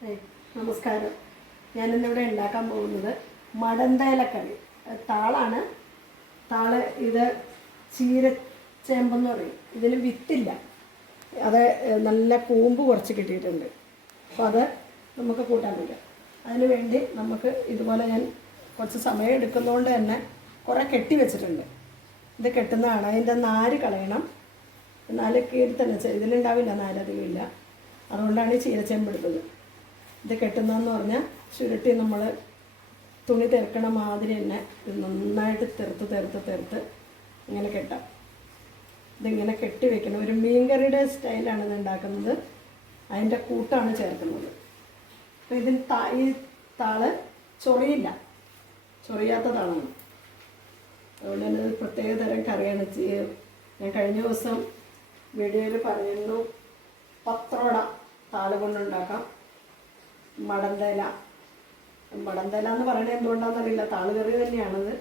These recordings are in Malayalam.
നമസ്കാരം. ഞാനിന്നിവിടെ ഉണ്ടാക്കാൻ പോകുന്നത് മടന്തേലക്കറി. താളാണ്. താള് ഇത് ചീരച്ചേമ്പെന്ന് പറയും. ഇതിന് വിത്തില്ല. അത് നല്ല കൂമ്പ് കുറച്ച് കിട്ടിയിട്ടുണ്ട്. അപ്പോൾ അത് നമുക്ക് കൂട്ടാൻ പറ്റും. അതിന് വേണ്ടി നമുക്ക് ഇതുപോലെ ഞാൻ കുറച്ച് സമയം എടുക്കുന്നതുകൊണ്ട് തന്നെ കുറേ കെട്ടി വെച്ചിട്ടുണ്ട്. ഇത് കെട്ടുന്നതാണ്. അതിൻ്റെ നാര് കളയണം. നാല് കീറി തന്നെ ഇതിലുണ്ടാവില്ല, നാരധികം ഇല്ല. അതുകൊണ്ടാണ് ഈ ചീരച്ചേമ്പ് എടുത്തത്. ഇത് കെട്ടുന്നതെന്ന് പറഞ്ഞാൽ ചുരുട്ടി നമ്മൾ തുണി തെറുക്കണ മാതിരി തന്നെ ഇത് നന്നായിട്ട് തെറുത്ത് ഇങ്ങനെ കെട്ടാം. ഇതിങ്ങനെ കെട്ടി വെക്കണം. ഒരു മീൻകറിയുടെ സ്റ്റൈലാണ് ഇത് ഉണ്ടാക്കുന്നത്. അതിൻ്റെ കൂട്ടാണ് ചേർക്കുന്നത്. അപ്പോൾ ഇതിന് ഈ താള് ചൊറിയില്ല, ചൊറിയാത്ത താളാണ്. അതുകൊണ്ട് തന്നെ ഇത് പ്രത്യേക തരം കറിയാണ്. ഞാൻ കഴിഞ്ഞ ദിവസം വീഡിയോയിൽ പറഞ്ഞിരുന്നു, പത്രോട താള് കൊണ്ടുണ്ടാക്കാം. മടന്തേല എന്ന് പറയുന്നത് എന്തുകൊണ്ടാണെന്നറിയില്ല, താള് കറി തന്നെയാണത്.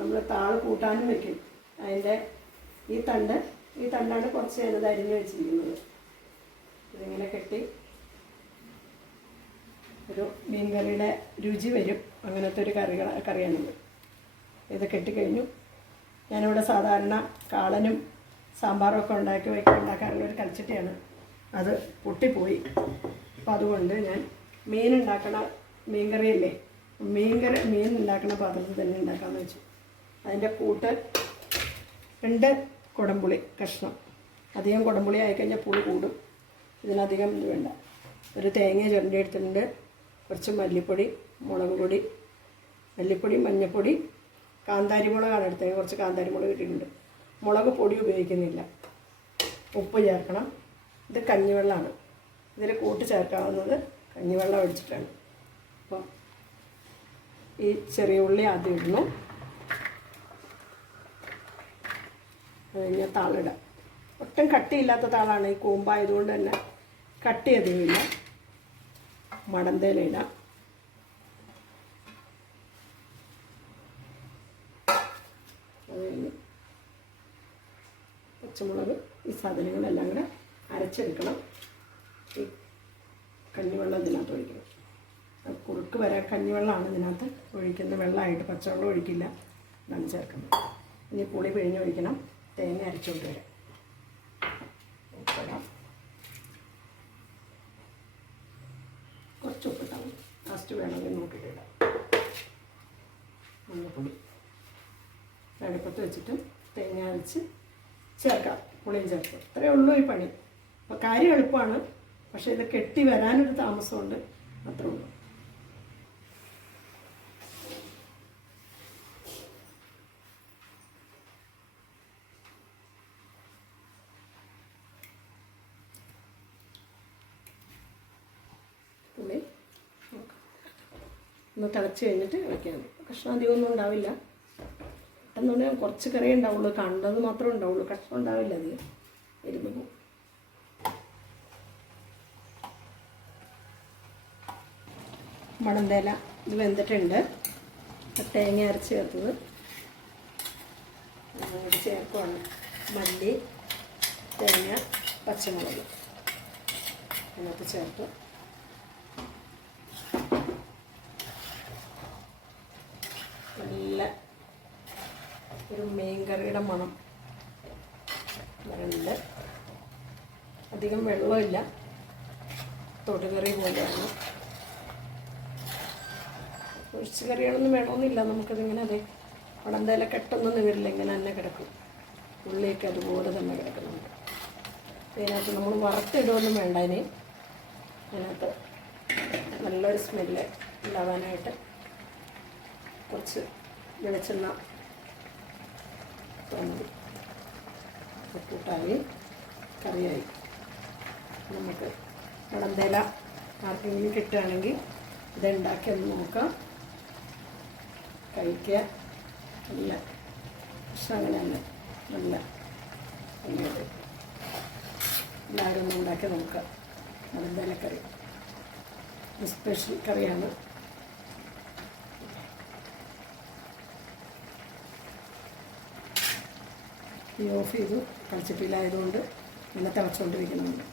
നമ്മൾ താള് കൂട്ടാനും വയ്ക്കും. അതിൻ്റെ ഈ തണ്ടാണ് കുറച്ച് നേരം അരിഞ്ഞ് വെച്ചിരിക്കുന്നത്. ഇതിങ്ങനെ കെട്ടി ഒരു മീൻകറിയുടെ രുചി വരും. അങ്ങനത്തെ ഒരു കറിയാണിത്. ഇത് കെട്ടിക്കഴിഞ്ഞു. ഞാനിവിടെ സാധാരണ കാളനും സാമ്പാറും ഒക്കെ ഉണ്ടാക്കാറുള്ള ഒരു കൽച്ചട്ടിയാണ്. അത് പൊട്ടിപ്പോയി. അപ്പം അതുകൊണ്ട് ഞാൻ മീൻകറിയല്ലേ, മീൻ ഉണ്ടാക്കുന്ന പാത്രത്തിൽ തന്നെ ഉണ്ടാക്കാമെന്ന് വെച്ചു. അതിൻ്റെ കൂട്ട് 2 കുടംപുളി കഷ്ണം. അധികം കുടംപുളി ആയിക്കഴിഞ്ഞാൽ പുളി കൂടും. ഇതിനധികം ഇത് വേണ്ട. ഒരു തേങ്ങ ചുരണ്ടി എടുത്തിട്ടുണ്ട്. കുറച്ച് മല്ലിപ്പൊടി, മുളക് പൊടി, മല്ലിപ്പൊടി, മഞ്ഞൾപ്പൊടി, കാന്താരി മുളകാണ് എടുത്തത്. കുറച്ച് കാന്താരി മുളക് ഇട്ടിട്ടുണ്ട്. മുളക് പൊടി ഉപയോഗിക്കുന്നില്ല. ഉപ്പ് ചേർക്കണം. ഇത് കഞ്ഞിവെള്ളമാണ്. ഇതിൽ കൂട്ട് ചേർക്കാവുന്നത് കഞ്ഞിവെള്ളം ഒഴിച്ചിട്ടാണ്. അപ്പോൾ ഈ ചെറിയ ഉള്ളി ആദ്യം ഇടുന്നു. അത് കഴിഞ്ഞാൽ താളിടാം. ഒട്ടും കട്ടിയില്ലാത്ത താളാണ്. ഈ കൂമ്പായതുകൊണ്ട് തന്നെ കട്ടി അധികമില്ല. മടന്തേല ഇടാം. അത് കഴിഞ്ഞ് പച്ചമുളക്, ഈ സാധനങ്ങളെല്ലാം കൂടെ അരച്ചെടുക്കണം. ഈ കഞ്ഞിവെള്ളം ഇതിനകത്ത് ഒഴിക്കണം. കുറുക്ക് വരാൻ കഞ്ഞിവെള്ളമാണ് ഇതിനകത്ത് ഒഴിക്കുന്നത്. വെള്ളമായിട്ട് പച്ചവെള്ളം ഒഴിക്കില്ല, ഇതാണ് ചേർക്കുന്നത്. ഇനി പുളി പിഴിഞ്ഞൊഴിക്കണം. തേങ്ങ അരച്ചുകൊണ്ട് വരാം. ഉപ്പിടാം. കുറച്ച് ഉപ്പിട്ടാൽ മതി. ലാസ്റ്റ് വേണമെങ്കിൽ നോക്കിയിട്ട് ഇടാം. മഞ്ഞൾപ്പൊടി അടുപ്പത്ത് വെച്ചിട്ട് തേങ്ങ അരച്ച് ചേർക്കാം. പുളിയും ചേർക്കാം. അത്രയേ ഉള്ളൂ ഈ പണി. അപ്പോൾ കാര്യം എളുപ്പമാണ്. പക്ഷേ ഇത് കെട്ടി വരാനൊരു താമസമുണ്ട്, അത്രേ ഉള്ളൂ. പുളി ഒന്ന് തിളച്ച് കഴിഞ്ഞിട്ട് വയ്ക്കാൻ മതി. കഷ്ണം അധികമൊന്നും ഉണ്ടാവില്ല. പെട്ടെന്നുണ്ടെങ്കിൽ കുറച്ച് കറി ഉണ്ടാവുള്ളൂ. കണ്ടത് മാത്രമേ ഉണ്ടാവുള്ളൂ. കഷ്ണം ഉണ്ടാവില്ല, അധികം ഇരുന്ന് പോകും. മടന്തേല ഇത് വെന്തിട്ടുണ്ട്. തേങ്ങ അരച്ച് ചേർത്തത് ചേർക്കുവാണ്. മല്ലി, തേങ്ങ, പച്ചമുളക് അതിനകത്ത് ചേർത്ത് നല്ല ഒരു മീൻകറിയുടെ മണം വരുന്നുണ്ട്. അധികം വെള്ളമില്ല, തൊടുകറി പോലെയാണ്. ഒഴിച്ച് കറികളൊന്നും വേണമെന്നില്ല. നമുക്കതിങ്ങനെ അതെ മടന്തേല കെട്ടൊന്നും വരില്ല, ഇങ്ങനെ തന്നെ കിടക്കും. ഉള്ളിയൊക്കെ അതുപോലെ തന്നെ കിടക്കുന്നുണ്ട്. ഇതിനകത്ത് നമ്മൾ വറുത്തിടുകയൊന്നും വേണ്ട. ഇതിനകത്ത് നല്ലൊരു സ്മെല്ല് ഉണ്ടാവാനായിട്ട് കുറച്ച് വെളിച്ചെണ്ണ മതി. കൂട്ടായി കറിയായി. നമുക്ക് മടന്തേല ആർക്കെങ്കിലും കിട്ടുകയാണെങ്കിൽ ഇതുണ്ടാക്കി ഒന്ന് നോക്കാം, കഴിക്കുക. നല്ല പക്ഷെ അങ്ങനെ തന്നെ നല്ല എല്ലാവരും ഒന്ന് ഉണ്ടാക്കി നോക്കാം. മടന്തേലക്കറി സ്പെഷ്യൽ കറിയാണ്. ഈ ഓഫ് ചെയ്തു. കളിച്ചിട്ടില്ലായതുകൊണ്ട് ഇങ്ങനെ തിളച്ചുകൊണ്ടിരിക്കുന്നുണ്ട്.